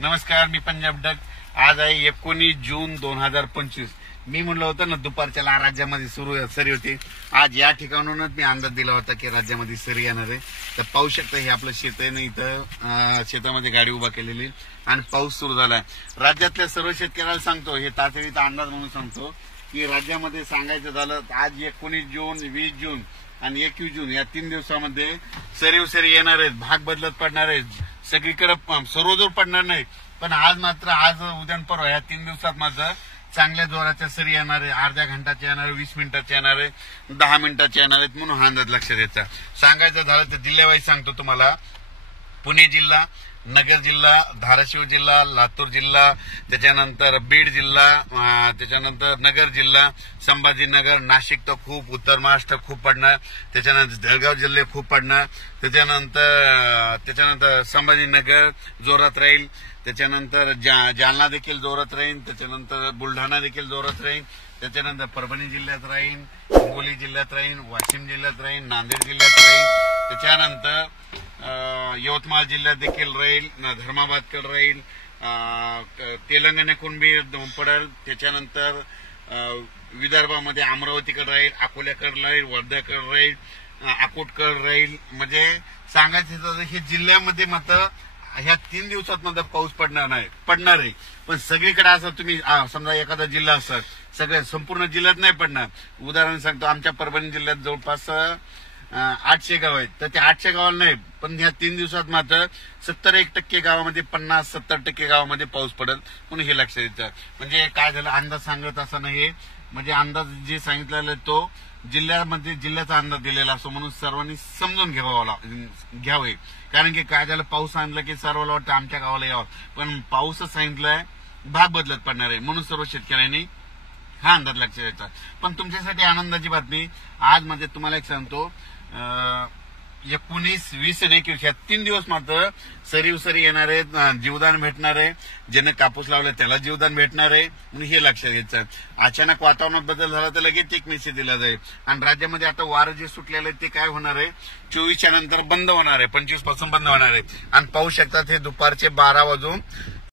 नमस्कार, मी पंजाब डक. आज आहे 19 जून 2025. मी म्हणलं होतं ना दुपारच्या राज्यामध्ये सरी होती. आज या ठिकाणूनच मी अंदाज दिला होता की राज्यामध्ये सरी येणार आहे. तर पाहू शकता हे आपलं शेत आहे ना, इथं शेतामध्ये गाडी उभा केलेली आणि पाऊस सुरू झालाय. राज्यातल्या सर्व शेतकऱ्याला सांगतो, हे तातडीचा अंदाज म्हणून सांगतो की राज्यामध्ये सांगायचं झालं आज 19 जून, 20 जून आणि 21 जून या 3 दिवसामध्ये सरी येणार आहेत. भाग बदलत पडणार आहेत. सगळीकडे सर्वदूर पडणार नाही, पण आज उद्या परवा या 3 दिवसात मात्र चांगल्या जोराच्या सरी येणार आहे. अर्ध्या घंटाच्या येणार आहे, 20 मिनिटाच्या येणार आहे, 10 मिनिटाच्या येणार आहेत. म्हणून हा अंदाज लक्षात द्यायचा. सांगायचं झालं तर जिल्ह्यावाईज सांगतो तुम्हाला. पुणे जिल्हा, नगर जिल्हा, धाराशिव जिल्हा, लातूर जिल्हा, त्याच्यानंतर बीड जिल्हा, त्याच्यानंतर नगर जिल्हा, संभाजीनगर, नाशिक तर खूप, उत्तर महाराष्ट्र खूप पडणार, त्याच्यानंतर जळगाव जिल्हे खूप पडणार, त्याच्यानंतर संभाजीनगर जोरात राहील, त्याच्यानंतर जालना देखील जोरात राहील, त्याच्यानंतर बुलढाणा देखील जोरात राहील, त्याच्यानंतर परभणी जिल्ह्यात राहील, हिंगोली जिल्ह्यात राहील, वाशिम जिल्ह्यात राहील, नांदेड जिल्ह्यात राहील, त्याच्यानंतर यवतमाळ जिल्ह्यात देखील राहील, धर्माबादकडे राहील, तेलंगणाकडून बी पडेल, त्याच्यानंतर विदर्भामध्ये अमरावतीकडे राहील, अकोल्याकडे राहील, वर्ध्याकडे राहील, अकोटकडे राहील. म्हणजे सांगायचं हे जिल्ह्यामध्ये मात्र ह्या 3 दिवसात मात्र पाऊस पडणार आहे. पण सगळीकडे असं तुम्ही समजा एखादा जिल्हा असतात, सगळ्या संपूर्ण जिल्ह्यात नाही पडणार. उदाहरण सांगतो, आमच्या परभणी जिल्ह्यात जवळपास 800 गाव आहेत. तर त्या 800 गावाला नाही, पण ह्या 3 दिवसात मात्र 70% गावामध्ये, 50-70% गावामध्ये पाऊस पडेल. म्हणून हे लक्षात येतं. म्हणजे काय झालं, अंदाज सांगत असताना हे म्हणजे अंदाज जे सांगितलेला तो जिल्ह्याचा अंदाज दिलेला असतो. म्हणून सर्वांनी समजून घ्यावे. कारण की काय झालं, पाऊस सांगितलं की सर्वांना वाटतं आमच्या गावाला यावं, पण पाऊसच सांगितलंय भाग बदलत पडणार आहे. म्हणून सर्व शेतकऱ्यांनी हा अंदाज लक्षात द्यायचा. पण तुमच्यासाठी आनंदाची बातमी आज म्हणजे तुम्हाला एक सांगतो, 19, 20 आणि 21 या 3 दिवस मात्र सरी येणार आहेत. जीवदान भेटणार आहे. ज्याने कापूस लावला त्याला जीवदान भेटणार आहे. म्हणून हे लक्षात घ्यायचं. अचानक वातावरणात बदल झाला तर लगेच एक मेसेज दिला जाईल. आणि राज्यामध्ये आता वारं जे सुटलेलं आहे ते काय होणार आहे, 24च्या नंतर बंद होणार आहे, 25 पासून बंद होणार आहे. आणि पाहू शकतात हे दुपारचे 12 वाजून